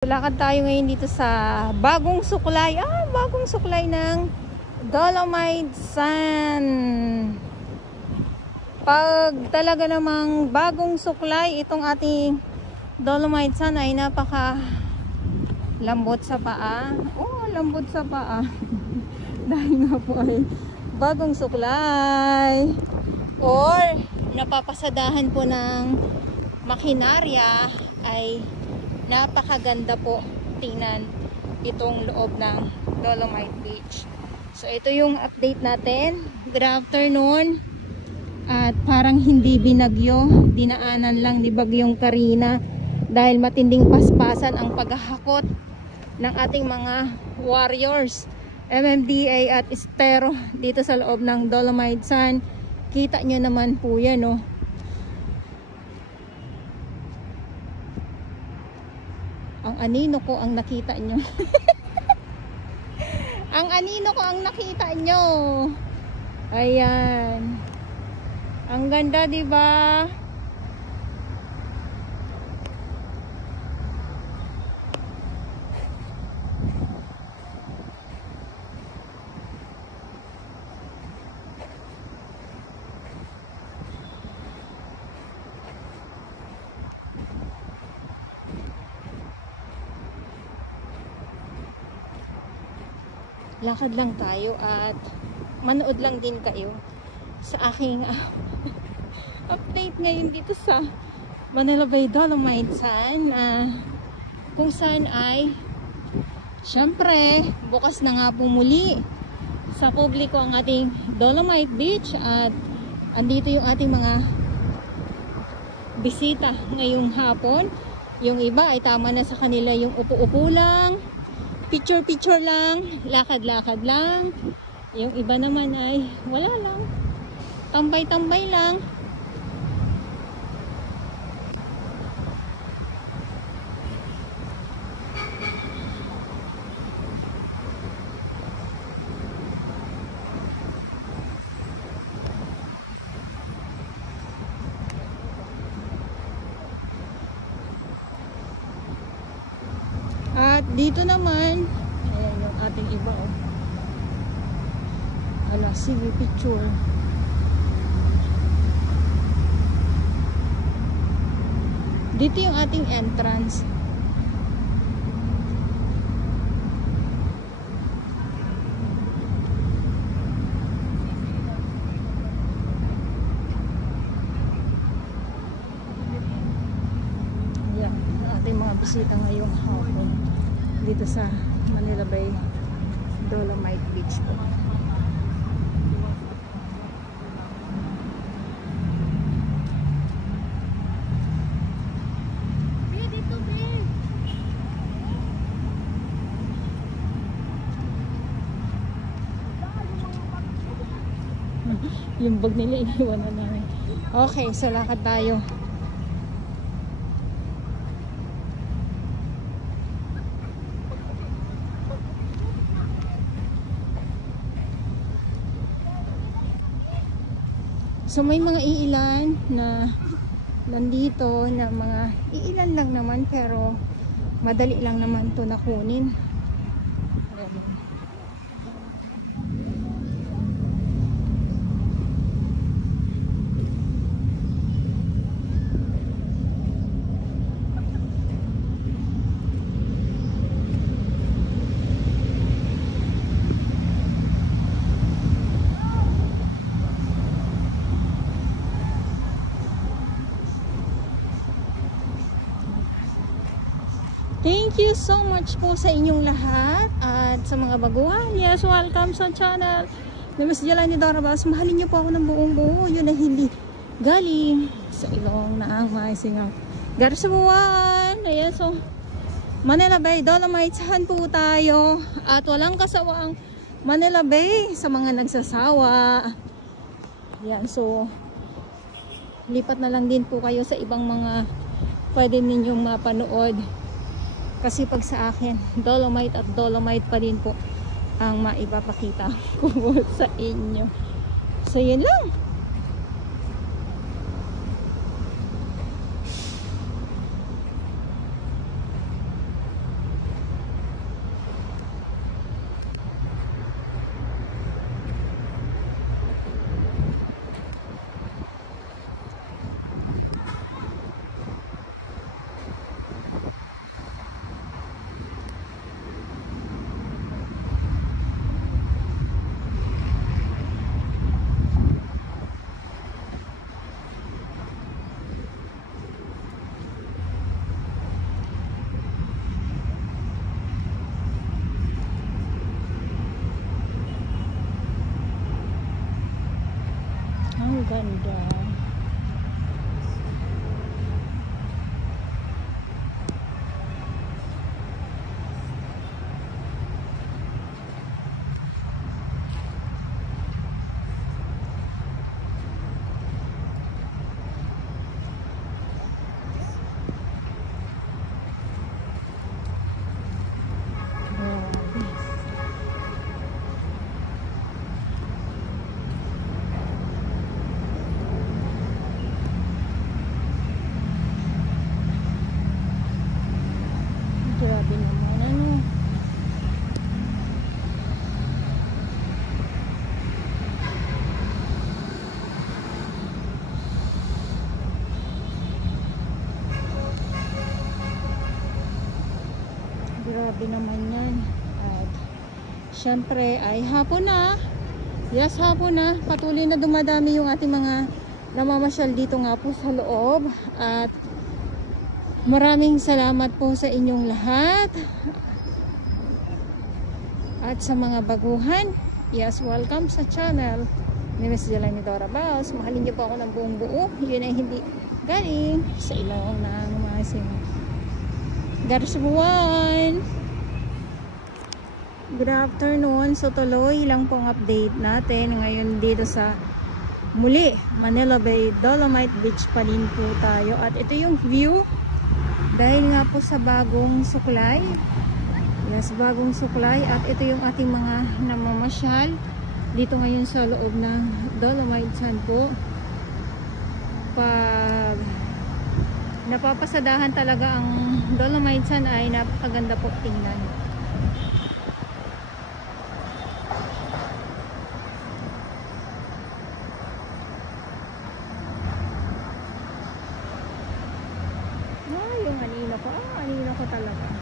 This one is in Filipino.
Lakad tayo ngayon dito sa bagong suklay. Bagong suklay ng Dolomite Sand. Pag talaga namang bagong suklay, itong ating Dolomite Sand ay napaka lambot sa paa. Lambot sa paa. Dahil nga po ay bagong suklay. Or napapasadahan po ng makinarya ay napakaganda po tingnan itong loob ng Dolomite Beach. So ito yung update natin. Good afternoon. At parang hindi binagyo, dinaanan lang ni Bagyong Karina dahil matinding paspasan ang paghahakot ng ating mga warriors, MMDA at Estero dito sa loob ng Dolomite Sand. Kita nyo naman po yan, oh. Ang anino ko ang nakita nyo. Ang anino ko ang nakita nyo. Ayan. Ang ganda, diba? Lakad lang tayo at manood lang din kayo sa aking update ngayon dito sa Manila Bay Dolomite Sand, kung saan ay syempre bukas na nga po muli sa publiko ang ating Dolomite Beach at andito yung ating mga bisita ngayong hapon. Yung iba ay tama na sa kanila yung upo-upo lang, picture lang, lakad-lakad lang. Yung iba naman ay wala lang, tambay-tambay lang. At dito naman, ayan yung ating iba, oh. Sige, picture. Dito yung ating entrance. Ayan, ang ating mga bisita ngayong hapon dito sa Manila Bay Dolomite Beach po. Yung bag nila iniwan na namin. Okay, so lakad tayo. So may mga iilan na nandito na mga iilan lang naman, pero madali lang naman to na kunin. Thank you so much po sa inyong lahat at sa mga baguhan. Yes, welcome sa channel. Namas Jalani Darabas. Mahalin niyo po ako ng buong buo. Yun na hindi galing sa ilong na ang may singaw. Garsabuan. Ayan, so Manila Bay Dolomite Sand po tayo. At walang kasawaang Manila Bay sa mga nagsasawa. Ayan, so lipat na lang din po kayo sa ibang mga pwede ninyong mapanood. Kasi pag sa akin, Dolomite at Dolomite pa din po ang maipapakita ko sa inyo. So, yun lang. Ganda. Grabe naman, ano. Grabe naman yan. At syempre ay hapon na. Yes, hapon na. Patuloy na dumadami yung ating mga namamasyal dito nga po sa loob. At maraming salamat po sa inyong lahat. At sa mga baguhan, yes, welcome sa channel ni Miss Jelani Dora Baos. Mahalin niyo po ako ng buong buo. Yun ay hindi galing sa ilong ng masim. There's one. Good afternoon. So tuloy lang pong update natin ngayon dito sa muli Manila Bay, Dolomite Beach pa din po tayo. At ito yung view dahil nga po sa bagong suklay. Yes, bagong suklay. At ito yung ating mga namamasyal dito ngayon sa loob ng Dolomite Sand po. Pag napapasadahan talaga ang Dolomite Sand ay napakaganda po tingnan. Yung anino ko. Anino ko talaga.